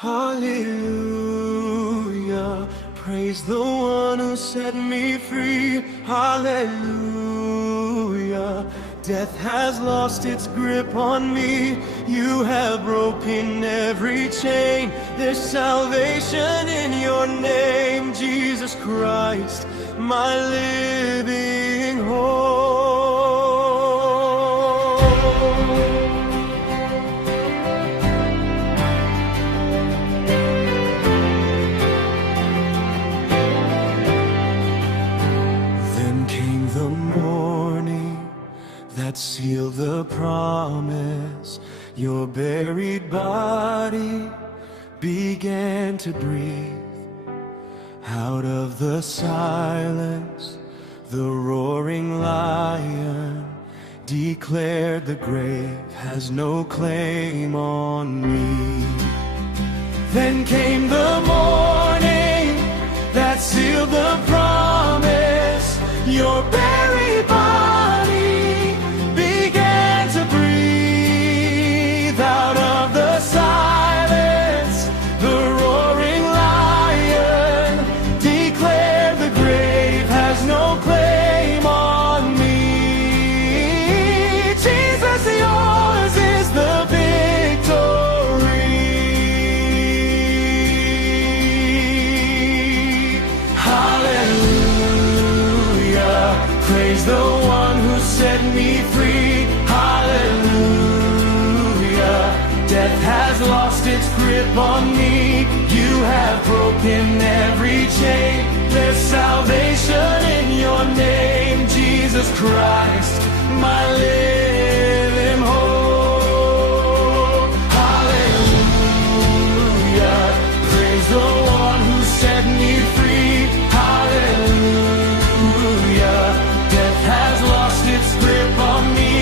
Hallelujah, praise the one who set me free. Hallelujah, death has lost its grip on me. You have broken every chain. There's salvation in your name, Jesus Christ, my living hope. The morning that sealed the promise, your buried body began to breathe. Out of the silence, the roaring lion declared the grave has no claim on me. Then came the morning that sealed the promise. Your buried body began to breathe. Out of the silence, the roaring lion declared the grave has no claim on me. Jesus, yours is the victory. Hallelujah, praise the one who set me free. Hallelujah, death has lost its grip on me. You have broken every chain. There's salvation in your name, Jesus Christ, my living hope. Hallelujah, praise the one who set me free. Hallelujah, death has lost its grip on me.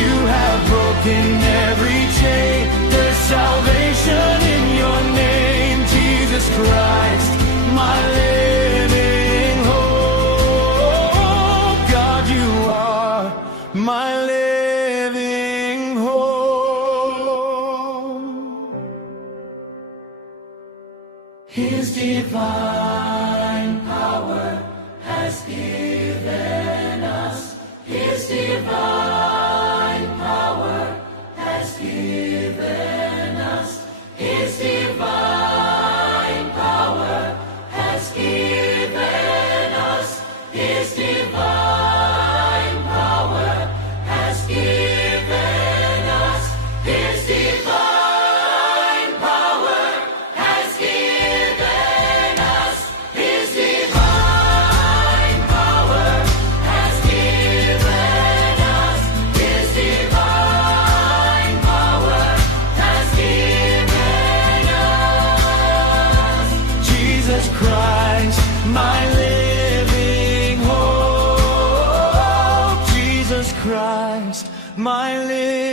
You have broken every chain. There's salvation in your name, Jesus Christ, my living hope. God, you are my living hope. His divine power has given us. His divine power has given us. His divine power has given us. His divine power has given us. His divine power has given us. His divine power has given us. His divine power has given us. Jesus Christ, my living hope. Jesus Christ, my living